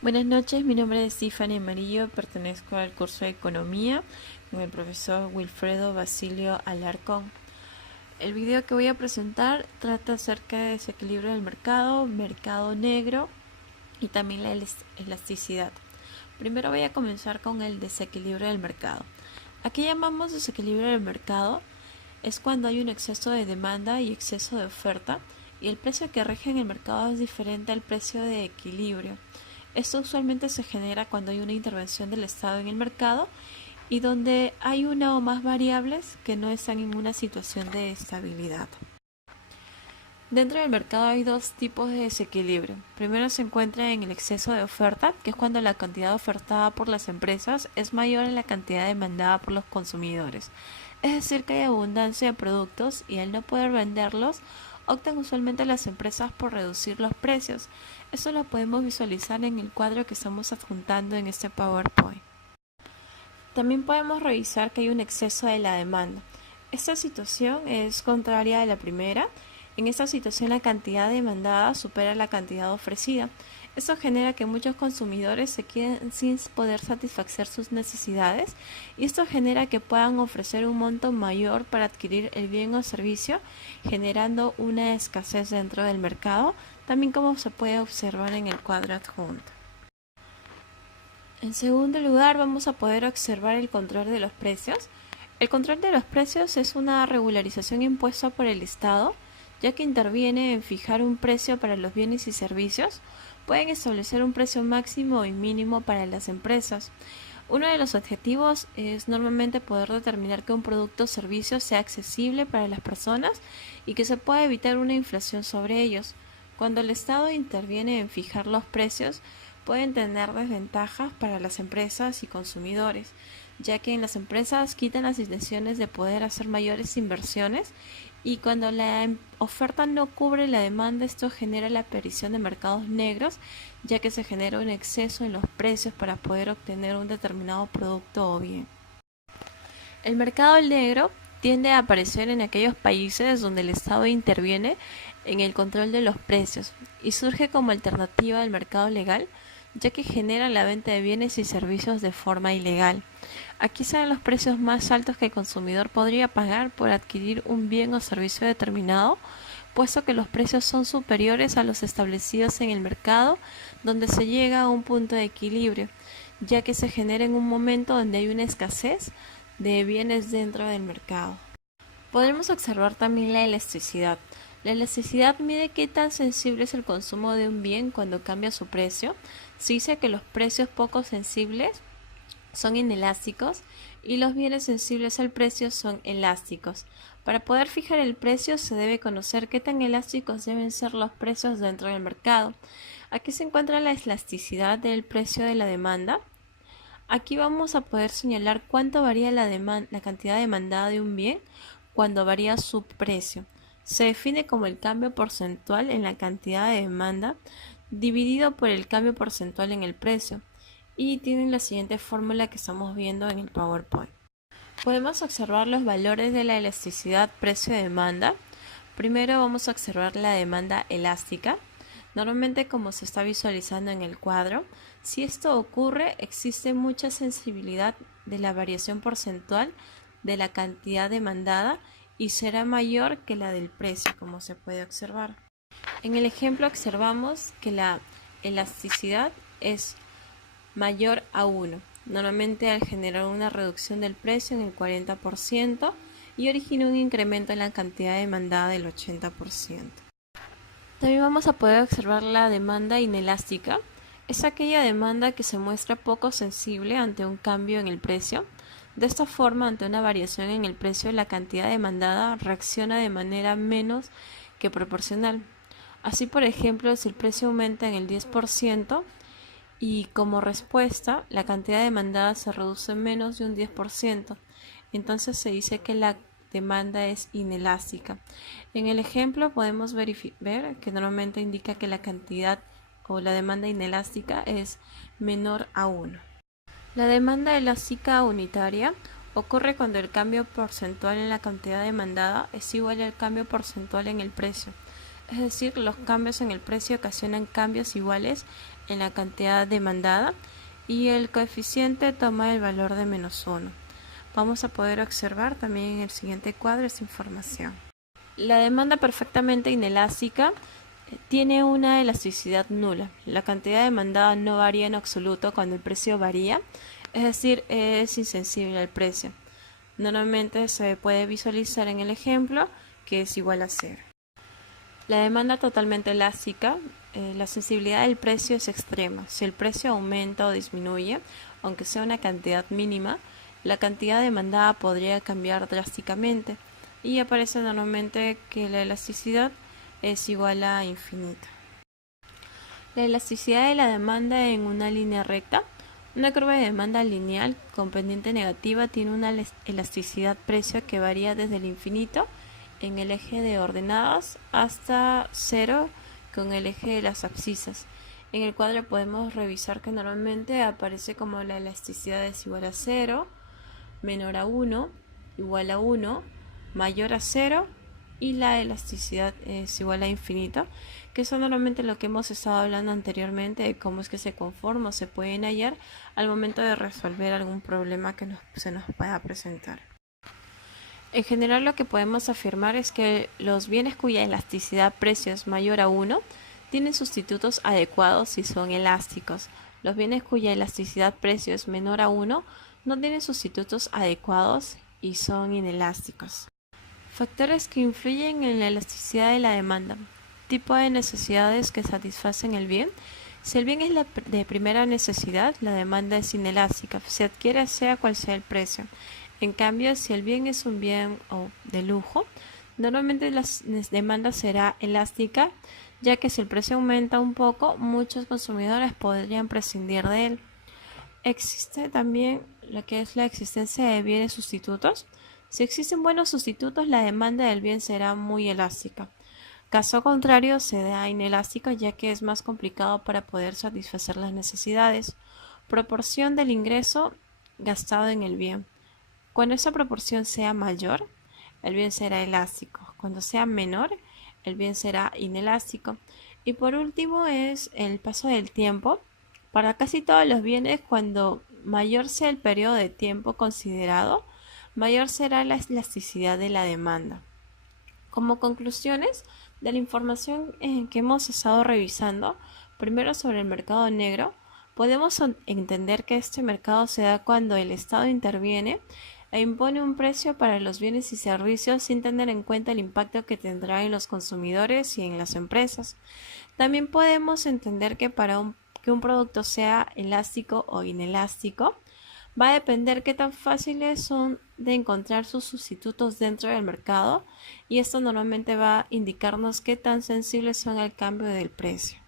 Buenas noches, mi nombre es Tiffany Amarillo, pertenezco al curso de Economía con el profesor Wilfredo Basilio Alarcón. El video que voy a presentar trata acerca de desequilibrio del mercado, mercado negro y también la elasticidad. Primero voy a comenzar con el desequilibrio del mercado. ¿A qué llamamos desequilibrio del mercado? Es cuando hay un exceso de demanda y exceso de oferta y el precio que rige en el mercado es diferente al precio de equilibrio. Esto usualmente se genera cuando hay una intervención del Estado en el mercado y donde hay una o más variables que no están en una situación de estabilidad. Dentro del mercado hay dos tipos de desequilibrio. Primero se encuentra en el exceso de oferta, que es cuando la cantidad ofertada por las empresas es mayor a la cantidad demandada por los consumidores. Es decir, que hay abundancia de productos y al no poder venderlos, optan usualmente las empresas por reducir los precios. Eso lo podemos visualizar en el cuadro que estamos adjuntando en este PowerPoint. También podemos revisar que hay un exceso de la demanda. Esta situación es contraria a la primera. En esta situación la cantidad demandada supera la cantidad ofrecida. Esto genera que muchos consumidores se queden sin poder satisfacer sus necesidades y esto genera que puedan ofrecer un monto mayor para adquirir el bien o servicio, generando una escasez dentro del mercado, también como se puede observar en el cuadro adjunto. En segundo lugar, vamos a poder observar el control de los precios. El control de los precios es una regularización impuesta por el Estado, ya que interviene en fijar un precio para los bienes y servicios. Pueden establecer un precio máximo y mínimo para las empresas. Uno de los objetivos es normalmente poder determinar que un producto o servicio sea accesible para las personas y que se pueda evitar una inflación sobre ellos. Cuando el Estado interviene en fijar los precios, pueden tener desventajas para las empresas y consumidores, ya que en las empresas quitan las intenciones de poder hacer mayores inversiones y cuando la oferta no cubre la demanda, esto genera la aparición de mercados negros, ya que se genera un exceso en los precios para poder obtener un determinado producto o bien. El mercado negro tiende a aparecer en aquellos países donde el Estado interviene en el control de los precios y surge como alternativa al mercado legal, ya que genera la venta de bienes y servicios de forma ilegal. Aquí salen los precios más altos que el consumidor podría pagar por adquirir un bien o servicio determinado, puesto que los precios son superiores a los establecidos en el mercado, donde se llega a un punto de equilibrio, ya que se genera en un momento donde hay una escasez de bienes dentro del mercado. Podemos observar también la elasticidad. La elasticidad mide qué tan sensible es el consumo de un bien cuando cambia su precio. Se dice que los precios poco sensibles son inelásticos y los bienes sensibles al precio son elásticos. Para poder fijar el precio se debe conocer qué tan elásticos deben ser los precios dentro del mercado. Aquí se encuentra la elasticidad del precio de la demanda. Aquí vamos a poder señalar cuánto varía la cantidad demandada de un bien cuando varía su precio. Se define como el cambio porcentual en la cantidad de demanda dividido por el cambio porcentual en el precio y tienen la siguiente fórmula que estamos viendo en el PowerPoint. Podemos observar los valores de la elasticidad precio-demanda. Primero vamos a observar la demanda elástica. Normalmente, como se está visualizando en el cuadro, si esto ocurre, existe mucha sensibilidad de la variación porcentual de la cantidad demandada y será mayor que la del precio, como se puede observar. En el ejemplo observamos que la elasticidad es mayor a 1, normalmente al generar una reducción del precio en el 40% y origina un incremento en la cantidad demandada del 80%. También vamos a poder observar la demanda inelástica. Es aquella demanda que se muestra poco sensible ante un cambio en el precio. De esta forma, ante una variación en el precio, la cantidad demandada reacciona de manera menos que proporcional. Así, por ejemplo, si el precio aumenta en el 10% y como respuesta la cantidad demandada se reduce menos de un 10%, entonces se dice que la demanda es inelástica. En el ejemplo podemos ver que normalmente indica que la cantidad o la demanda inelástica es menor a 1. La demanda elástica unitaria ocurre cuando el cambio porcentual en la cantidad demandada es igual al cambio porcentual en el precio. Es decir, los cambios en el precio ocasionan cambios iguales en la cantidad demandada y el coeficiente toma el valor de -1. Vamos a poder observar también en el siguiente cuadro esta información. La demanda perfectamente inelástica tiene una elasticidad nula. La cantidad demandada no varía en absoluto cuando el precio varía, es decir, es insensible al precio. Normalmente se puede visualizar en el ejemplo que es igual a 0. La demanda totalmente elástica, la sensibilidad del precio es extrema. Si el precio aumenta o disminuye, aunque sea una cantidad mínima, la cantidad demandada podría cambiar drásticamente y aparece normalmente que la elasticidad es igual a infinita. La elasticidad de la demanda en una línea recta. Una curva de demanda lineal con pendiente negativa tiene una elasticidad precio que varía desde el infinito en el eje de ordenadas hasta 0 con el eje de las abscisas. En el cuadro podemos revisar que normalmente aparece como la elasticidad es igual a 0, menor a 1, igual a 1, mayor a 0 y la elasticidad es igual a infinito, que son normalmente lo que hemos estado hablando anteriormente de cómo es que se conforman o se pueden hallar al momento de resolver algún problema que se nos pueda presentar. En general lo que podemos afirmar es que los bienes cuya elasticidad precio es mayor a 1 tienen sustitutos adecuados y son elásticos. Los bienes cuya elasticidad precio es menor a 1 no tienen sustitutos adecuados y son inelásticos. Factores que influyen en la elasticidad de la demanda. Tipo de necesidades que satisfacen el bien. Si el bien es de primera necesidad, la demanda es inelástica, se adquiere sea cual sea el precio. En cambio, si el bien es un bien de lujo, normalmente la demanda será elástica, ya que si el precio aumenta un poco, muchos consumidores podrían prescindir de él. Existe también lo que es la existencia de bienes sustitutos. Si existen buenos sustitutos, la demanda del bien será muy elástica. Caso contrario, será inelástico, ya que es más complicado para poder satisfacer las necesidades. Proporción del ingreso gastado en el bien. Cuando esa proporción sea mayor, el bien será elástico. Cuando sea menor, el bien será inelástico. Y por último es el paso del tiempo. Para casi todos los bienes, cuando mayor sea el periodo de tiempo considerado, mayor será la elasticidad de la demanda. Como conclusiones de la información que hemos estado revisando, primero sobre el mercado negro, podemos entender que este mercado se da cuando el Estado interviene e impone un precio para los bienes y servicios sin tener en cuenta el impacto que tendrá en los consumidores y en las empresas. También podemos entender que para que un producto sea elástico o inelástico, va a depender qué tan fáciles son de encontrar sus sustitutos dentro del mercado y esto normalmente va a indicarnos qué tan sensibles son al cambio del precio.